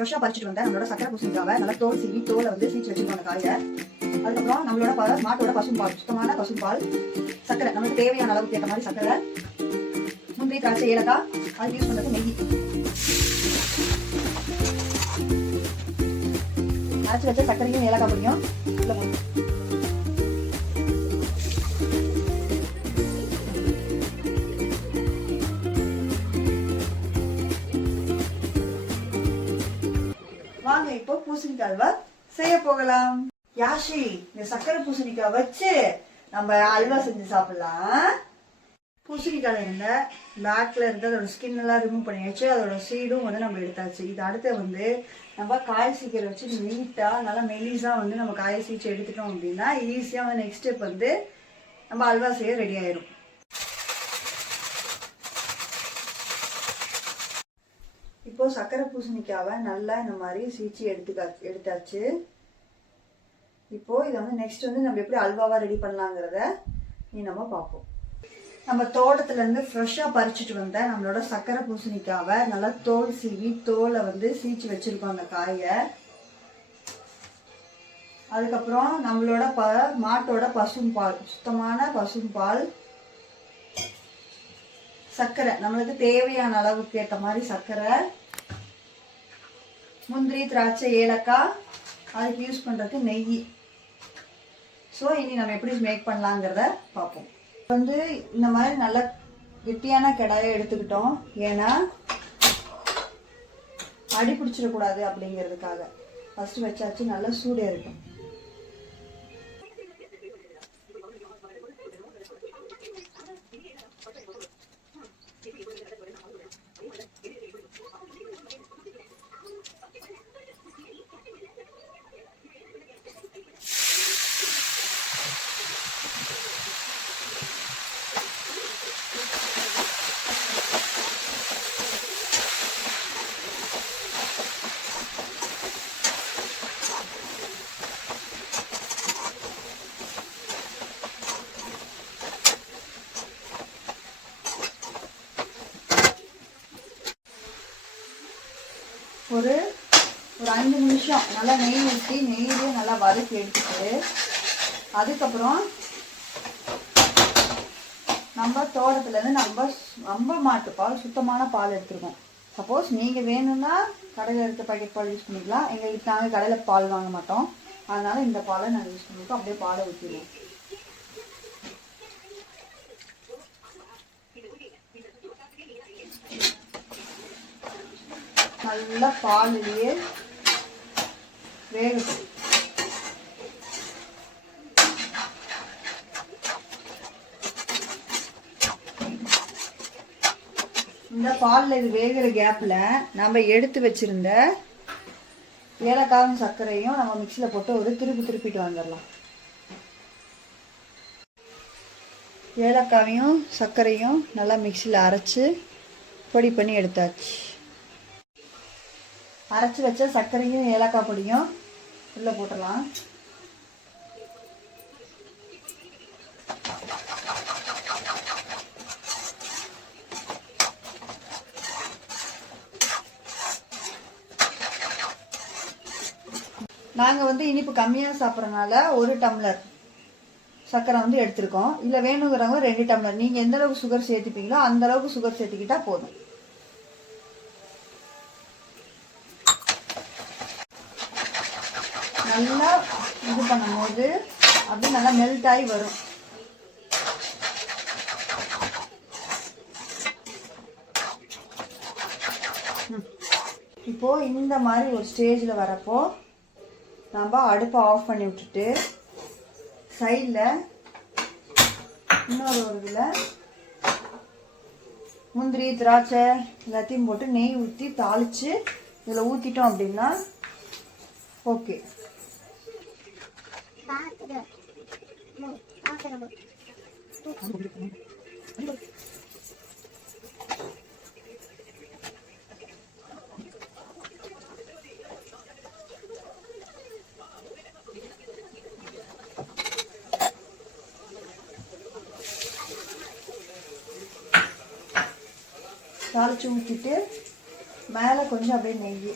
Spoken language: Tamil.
ஃப்ரெஷ்ஷாக பறிச்சுட்டு வந்தேன் நம்மளோட சக்கரை பூசணிக்காவை நல்லா தோல் சீவி தோலை வந்து சீச்சு வச்சுருக்கோம் அந்த காயை. அதுக்கப்புறம் நம்மளோட மாட்டோட பசும்பால், சுத்தமான பசும்பால், சக்கரை நமக்கு தேவையான அளவுக்கு ஏற்ற மாதிரி சக்கரை, முந்திரி, திராட்சை, ஏலக்காய், அது யூஸ் பண்ணுறது நெய், அரைச்சி வச்ச சக்கரையும் ஏலக்காய் பொடியும் உள்ள போட்டு வாங்க இப்போ பூசணிக்காய் அல்வா செய்ய போகலாம். யாஷி, இந்த சக்கரை பூசணிக்காய் வச்சு நம்ம அல்வா செஞ்சு சாப்பிடலாம். பூசணிக்காயில இருந்த பேக்ல இருந்து அதோட ஸ்கின் எல்லாம் ரிமூவ் பண்ணியாச்சு, அதோட சீடும் வந்து நம்ம எடுத்தாச்சு. இது அடுத்து வந்து நம்ம காய் சீக்கிரம் வச்சு நீட்டா நல்லா மெலிசா வந்து நம்ம காயை சீச்சு எடுத்துட்டோம் அப்படின்னா ஈஸியா வந்து நெக்ஸ்ட் ஸ்டெப் வந்து நம்ம அல்வா செய்ய ரெடி ஆயிரும். இப்போ சக்கரை பூசணிக்காவை நல்லா இந்த மாதிரி சீச்சி எடுத்தாச்சு. இப்போ இதை வந்து நெக்ஸ்ட் வந்து நம்ம எப்படி அல்வாவா ரெடி பண்ணலாங்கிறத நம்ம பார்ப்போம். நம்ம தோட்டத்துல இருந்து ஃப்ரெஷ்ஷா பறிச்சுட்டு வந்த நம்மளோட சக்கரை பூசணிக்காவை நல்லா தோல் சீவி தோலை வந்து சீச்சு வச்சிருக்கோம் அந்த காயை. அதுக்கப்புறம் நம்மளோட மாட்டோட பசும்பால், சுத்தமான பசும்பால், சர்க்கரை நம்மளுக்கு தேவையான அளவுக்கு ஏற்ற மாதிரி சர்க்கரை, முந்திரி, திராட்சை, ஏலக்காய், அதுக்கு யூஸ் பண்றதுக்கு நெய். ஸோ இனி நம்ம எப்படி மேக் பண்ணலாங்கிறத பார்ப்போம். வந்து இந்த மாதிரி நல்ல கெட்டியான கடாயை எடுத்துக்கிட்டோம், ஏன்னா அடி பிடிச்சிடக்கூடாது அப்படிங்கிறதுக்காக. ஃபர்ஸ்ட் வச்சாச்சு, நல்லா சூடே இருக்கும். ஒரு 5 நிமிஷம் நல்லா நெய் ஊற்றி நெய்யிலே நல்லா வதக்கி எடுத்துட்டு, அதுக்கப்புறம் நம்ம தோட்டத்துலேருந்து நம்ம மாட்டுப்பால், சுத்தமான பால் எடுத்துருக்கோம். சப்போஸ் நீங்கள் வேணும்னா கடையில் இருக்க பாக்கெட் பால் யூஸ் பண்ணிக்கலாம். எங்களுக்கு நாங்கள் கடையில் பால் வாங்க மாட்டோம், அதனால இந்த பாலை நாங்கள் யூஸ் பண்ணிருக்கோம். அப்படியே பாலை ஊற்றிடுவோம். நல்லா பாலிலேயே வேகட்டும். இந்த பாலில் இது வேகிற கேப்ல நம்ம எடுத்து வச்சிருந்த ஏலக்காயும் சர்க்கரையும் நம்ம மிக்சியில் போட்டு ஒரு திருப்பிட்டு வந்துடலாம். ஏலக்காயும் சர்க்கரையும் நல்லா மிக்சியில் அரைச்சு பொடி பண்ணி எடுத்தாச்சு. அரைச்சி வச்ச சர்க்கரையும் ஏலக்காய் பொடியும் உள்ளே போட்டுடலாம். நாங்கள் வந்து இனிப்பு கம்மியாக சாப்பிட்றதுனால 1 டம்ளர் சர்க்கரை வந்து எடுத்துருக்கோம். இல்லை வேணுங்கிறவங்க 2 டம்ளர், நீங்கள் எந்த அளவுக்கு சுகர் சேர்த்துப்பீங்களோ அந்த அளவுக்கு சுகர் சேர்த்துக்கிட்டா போதும். நல்லா இது பண்ணும்போது அப்படியே நல்லா மெல்ட் ஆகி வரும். இப்போ இந்த மாதிரி ஒரு ஸ்டேஜில் வரப்போ நம்ம அடுப்பை ஆஃப் பண்ணி விட்டுட்டு சைடில் இன்னொரு இதில் முந்திரி, திராட்சை எல்லாத்தையும் போட்டு நெய் ஊற்றி தாளித்து இதில் ஊற்றிட்டோம் அப்படின்னா ஓகே. தாளிச்சு ஊற்றிட்டு மேலே கொஞ்சம் அப்படியே நெய்